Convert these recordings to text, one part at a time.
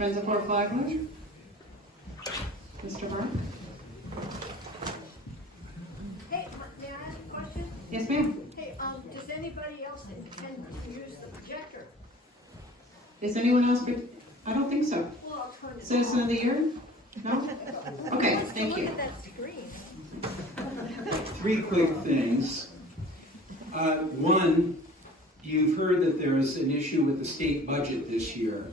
Friends of Fort Flagler? Mr. Mark? Hey, may I ask a question? Yes, ma'am. Hey, does anybody else intend to use the projector? Is anyone else, I don't think so. Well, I'll turn it Citizen on. of the Year? No? Okay, thank you. Look at that screen. Three quick things. One, you've heard that there is an issue with the state budget this year.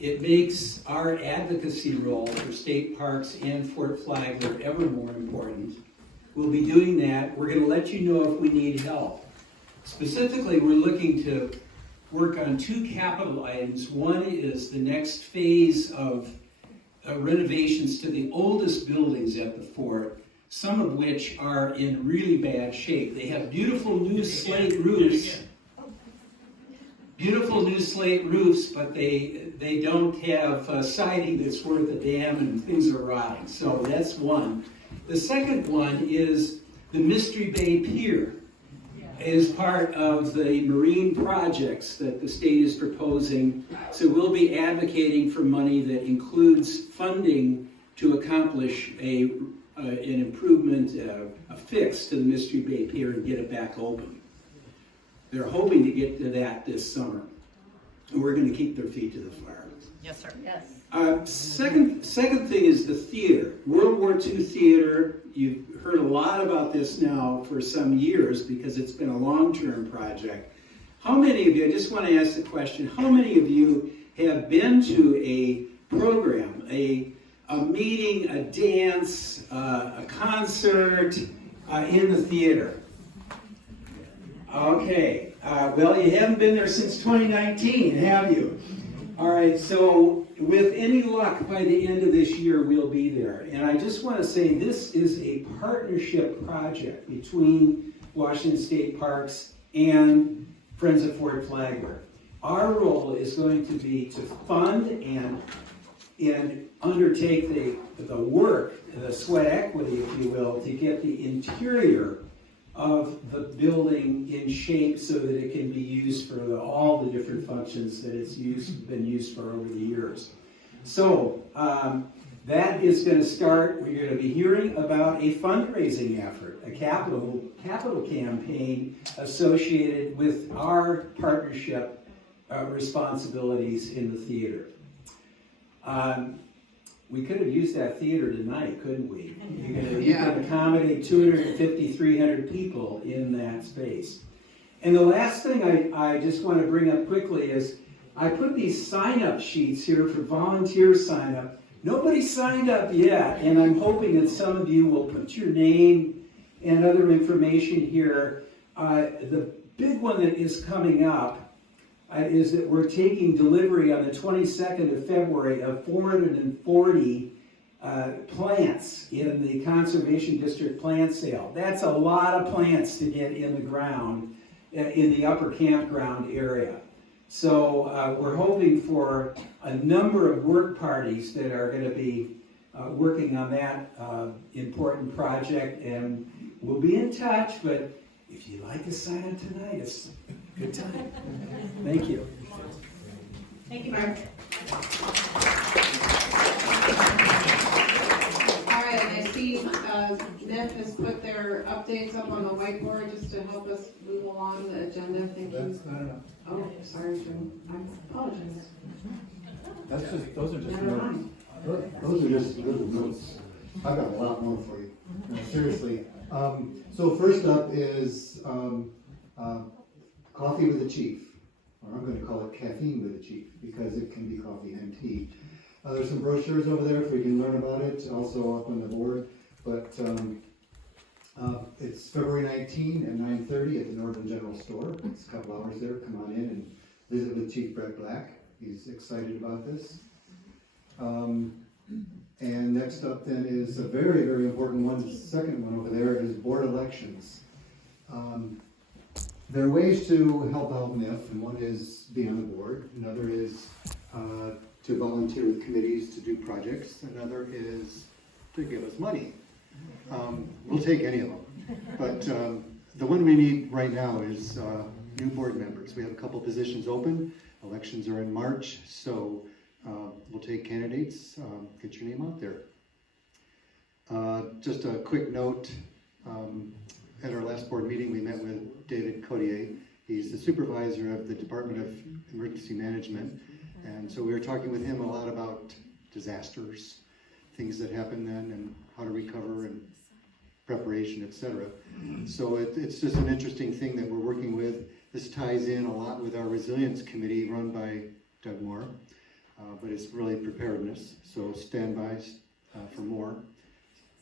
It makes our advocacy role for state parks and Fort Flagler ever more important. We'll be doing that. We're going to let you know if we need help. Specifically, we're looking to work on two capital items. One is the next phase of renovations to the oldest buildings at the fort, some of which are in really bad shape. They have beautiful new slate roofs. Beautiful new slate roofs, but they don't have siding that's worth a damn, and things are rotting. So that's one. The second one is the Mystery Bay Pier is part of the marine projects that the state is proposing. So we'll be advocating for money that includes funding to accomplish an improvement, a fix to the Mystery Bay Pier and get it back open. They're hoping to get to that this summer. And we're going to keep their feet to the fire. Yes, sir. Yes. Second thing is the theater. World War II theater. You've heard a lot about this now for some years because it's been a long-term project. How many of you, I just want to ask the question, how many of you have been to a program, a meeting, a dance, a concert in the theater? Okay, well, you haven't been there since 2019, have you? All right, so with any luck, by the end of this year, we'll be there. And I just want to say this is a partnership project between Washington State Parks and Friends of Fort Flagler. Our role is going to be to fund and undertake the work, the sweat equity, if you will, to get the interior of the building in shape so that it can be used for all the different functions that it's been used for over the years. So that is going to start. We're going to be hearing about a fundraising effort, a capital campaign associated with our partnership responsibilities in the theater. We could have used that theater tonight, couldn't we? You can accommodate 250, 300 people in that space. And the last thing I just want to bring up quickly is I put these sign-up sheets here for volunteer sign-up. Nobody signed up yet, and I'm hoping that some of you will put your name and other information here. The big one that is coming up is that we're taking delivery on the 22nd of February of 440 plants in the Conservation District plant sale. That's a lot of plants to get in the ground, in the upper campground area. So we're hoping for a number of work parties that are going to be working on that important project, and we'll be in touch, but if you'd like to sign up tonight, it's a good time. Thank you. Thank you, Mark. All right, and I see Nick has put their updates up on the whiteboard just to help us move along the agenda. Thank you. That's not enough. Oh, sorry, Jim. I apologize. That's just, those are just Never notes. mind. Those are just little notes. I've got a lot more for you. No, seriously. So first up is coffee with the chief, or I'm going to call it caffeine with the chief because it can be coffee and tea. There's some brochures over there for you to learn about it, also up on the board. But it's February 19 at 9:30 at the Northern General Store. It's a couple hours there. Come on in and visit with Chief Brett Black. He's excited about this. And next up then is a very, very important one. The second one over there is board elections. There are ways to help out MIF, and one is be on the board. Another is to volunteer with committees to do projects. Another is to give us money. We'll take any of them. But the one we need right now is new board members. We have a couple positions open. Elections are in March, so we'll take candidates, get your name out there. Just a quick note, at our last board meeting, we met with David Codier. He's the supervisor of the Department of Emergency Management. And so we were talking with him a lot about disasters, things that happen then, and how to recover and preparation, etc. So it's just an interesting thing that we're working with. This ties in a lot with our resilience committee run by Doug Moore, but it's really preparedness. So stand by for more.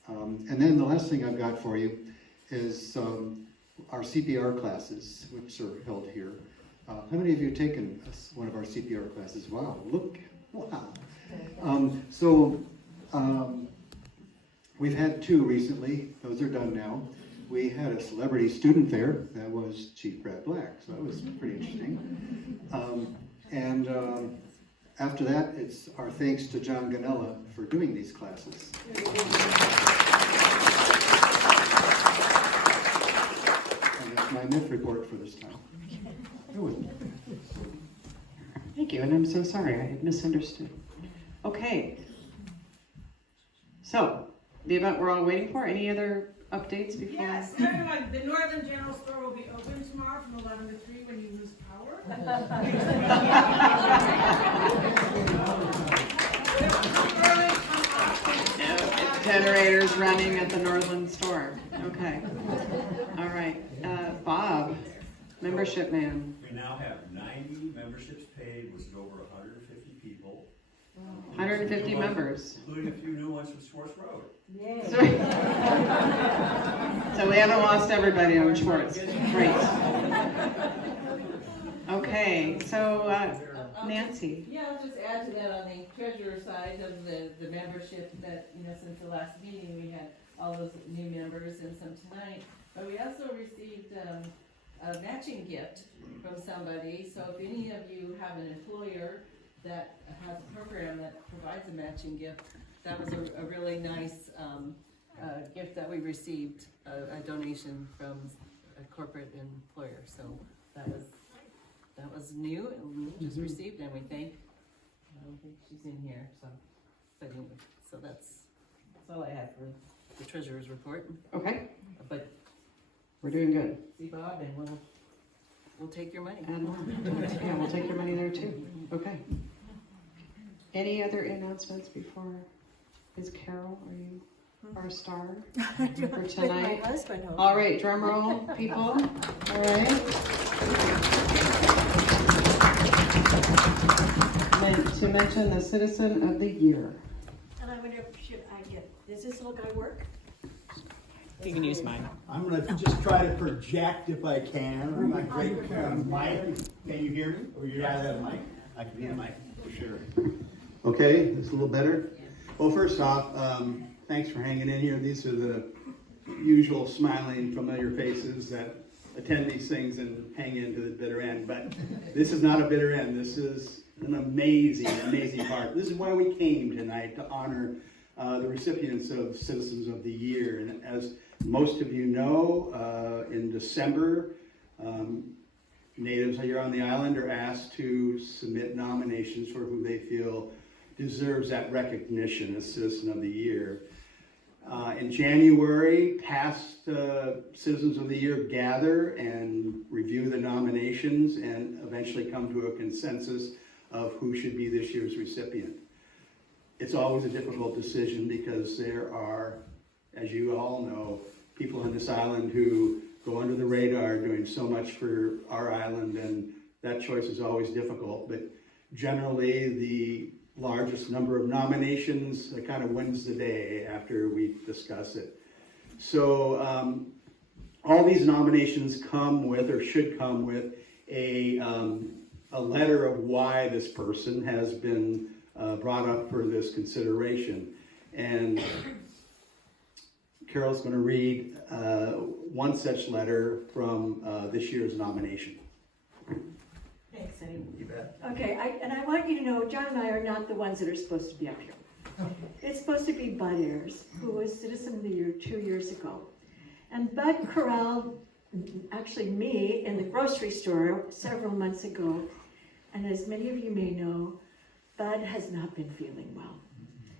And then the last thing I've got for you is our CPR classes, which are held here. How many of you have taken one of our CPR classes? Wow, look, wow. We've had 2 recently. Those are done now. We had a celebrity student there. That was Chief Brad Black, so that was pretty interesting. After that, it's our thanks to John Ganella for doing these classes. And that's my myth report for this time. Thank you, and I'm so sorry, I had misunderstood. Okay. So, the event we're all waiting for, any other updates before? Yes, everyone, the Northern General Store will be open tomorrow from 11 to 3 when you lose power. Generators running at the Northern store. Okay. All right. Bob, membership man. We now have 90 memberships paid, which is over 150 people. 150 members. Including a few new ones from Schwartz Road. So we haven't lost everybody on Schwartz. Great. Okay, so Nancy. Yeah, I'll just add to that on the treasurer side of the membership that, since the last meeting, we had all those new members and some tonight. But we also received a matching gift from somebody. So if any of you have an employer that has a program that provides a matching gift, that was a really nice gift that we received, a donation from a corporate employer. So that was new and we just received, and we I don't think she's in here, so that's all I have for the treasurer's report. Okay, But we're doing good. see Bob and we'll take your money. And more. Yeah, we'll take your money there too. Okay. Any other announcements before? Is Carol, are you our star for tonight? My husband home. All right, drum roll, people. All right. To mention the Citizen of the Year. And I wonder, should I does this little guy work? You can use mine. I'm gonna just try to project if I can. I'm not great mic. Can you hear me? Or you'd rather have a mic? I can hear a mic, for sure. Okay, this is a little better. Well, first off, thanks for hanging in here. These are the usual smiling, familiar faces that attend these things and hang in to the bitter end. But this is not a bitter end. This is an amazing, amazing part. This is why we came tonight, to honor the recipients of Citizens of the Year. And as most of you know, in December, natives here on the island are asked to submit nominations for who they feel deserves that recognition as Citizen of the Year. In January, past Citizens of the Year gather and review the nominations and eventually come to a consensus of who should be this year's recipient. It's always a difficult decision because there are, as you all know, people on this island who go under the radar doing so much for our island, and that choice is always difficult. But generally, the largest number of nominations kind of wins the day after we discuss it. So all these nominations come with, or should come with, a letter of why this person has been brought up for this consideration. And Carol's going to read one such letter from this year's nomination. Thanks, Eddie. You bet. Okay, I want you to know, John and I are not the ones that are supposed to be up here. It's supposed to be Bud Ayers, who was Citizen of the Year 2 years ago. And Bud corralled, actually me, in the grocery store several months ago. And as many of you may know, Bud has not been feeling well.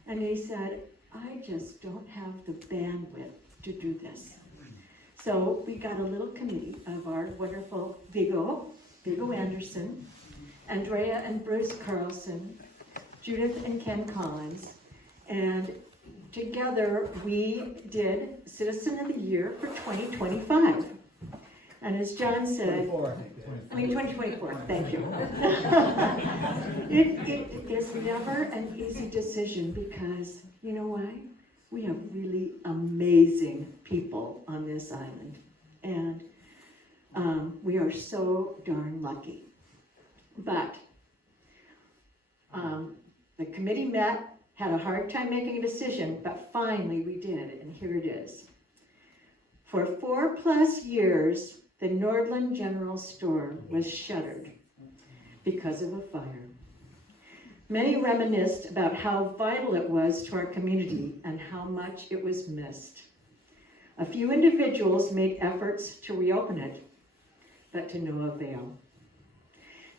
And he said, I just don't have the bandwidth to do this. So we got a little committee of our wonderful Vigo Anderson, Andrea and Bruce Carlson, Judith and Ken Collins, and together we did Citizen of the Year for 2025. And as John said, 2024, thank you. It is never an easy decision because, you know why? We have really amazing people on this island. And we are so darn lucky. But the committee met, had a hard time making a decision, but finally we did, and here it is. For 4+ years, the Nordland General Store was shuttered because of a fire. Many reminisced about how vital it was to our community and how much it was missed. A few individuals made efforts to reopen it, but to no avail.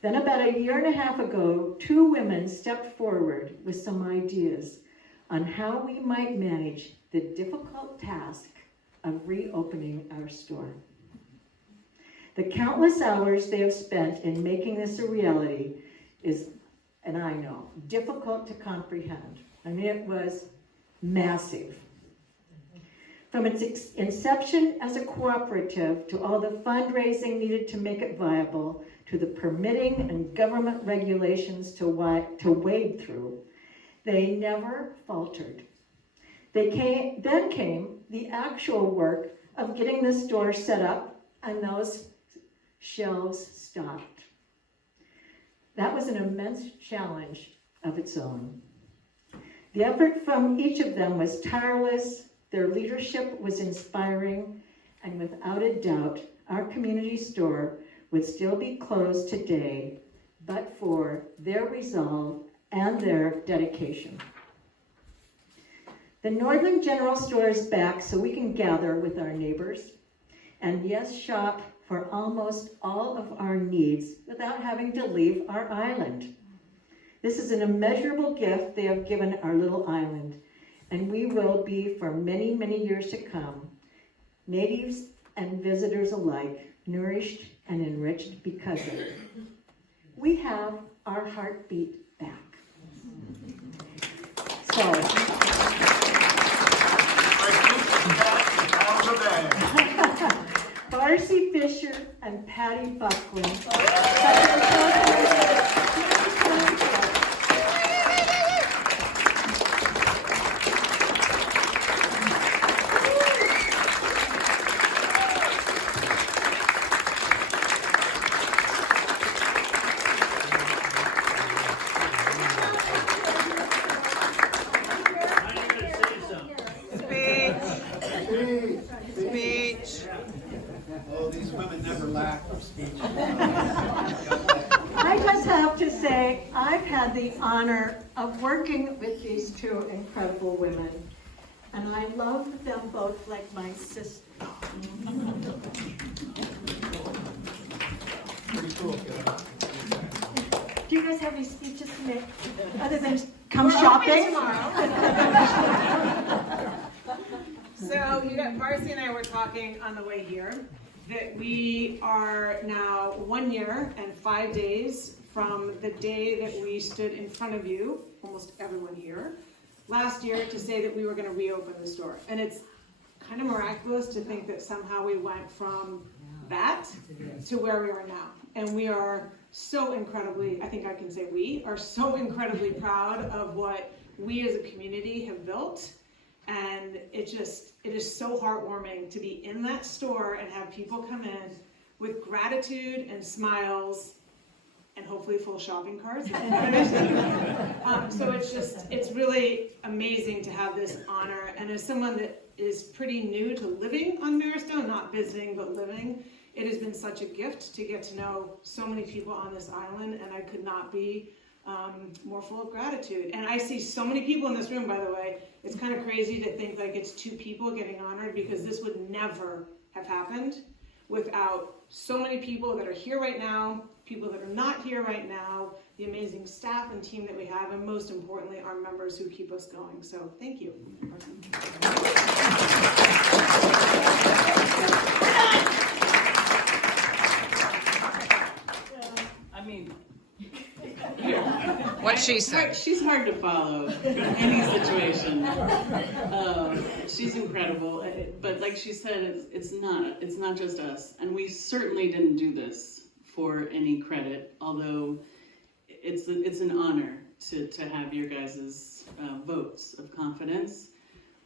Then about 1.5 years ago, 2 women stepped forward with some ideas on how we might manage the difficult task of reopening our store. The countless hours they have spent in making this a reality is, and I know, difficult to comprehend. I mean, it was massive. From its inception as a cooperative to all the fundraising needed to make it viable, to the permitting and government regulations to wade through, they never faltered. Then came the actual work of getting the store set up and those shelves stocked. That was an immense challenge of its own. The effort from each of them was tireless, their leadership was inspiring, and without a doubt, our community store would still be closed today, but for their resolve and their dedication. The Nordland General Store is back so we can gather with our neighbors and yes, shop for almost all of our needs without having to leave our island. This is an immeasurable gift they have given our little island, and we will be for many, many years to come, natives and visitors alike, nourished and enriched because of it. We have our heartbeat back. So, Darcy Fisher and Patty Buckley. I just have to say, I've had the honor of working with these 2 incredible women, and I love them both like my sister. Pretty cool. Do you guys have any speeches to make, other than come shopping? Tomorrow. So Marcy and I were talking on the way here that we are now 1 year and 5 days from the day that we stood in front of you, almost everyone here, last year to say that we were going to reopen the store. And it's kind of miraculous to think that somehow we went from that to where we are now. And we are so incredibly, I think I can say we are so incredibly proud of what we as a community have built. And it is so heartwarming to be in that store and have people come in with gratitude and smiles and hopefully full shopping carts. So it's really amazing to have this honor. And as someone that is pretty new to living on Maristone, not visiting, but living, it has been such a gift to get to know so many people on this island, and I could not be more full of gratitude. And I see so many people in this room, by the way. It's kind of crazy to think like it's 2 people getting honored, because this would never have happened without so many people that are here right now, people that are not here right now, the amazing staff and team that we have, and most importantly, our members who keep us going. So thank you. I mean, What she said. she's hard to follow in any situation. She's incredible, but like she said, it's not just us, and we certainly didn't do this for any credit. Although it's an honor to have your guys' votes of confidence,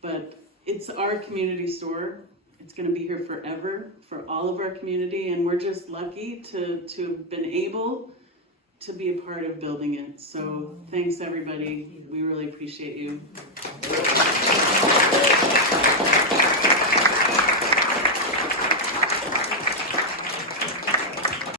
but it's our community store. It's going to be here forever for all of our community, and we're just lucky to have been able to be a part of building it. So thanks everybody. We really appreciate you.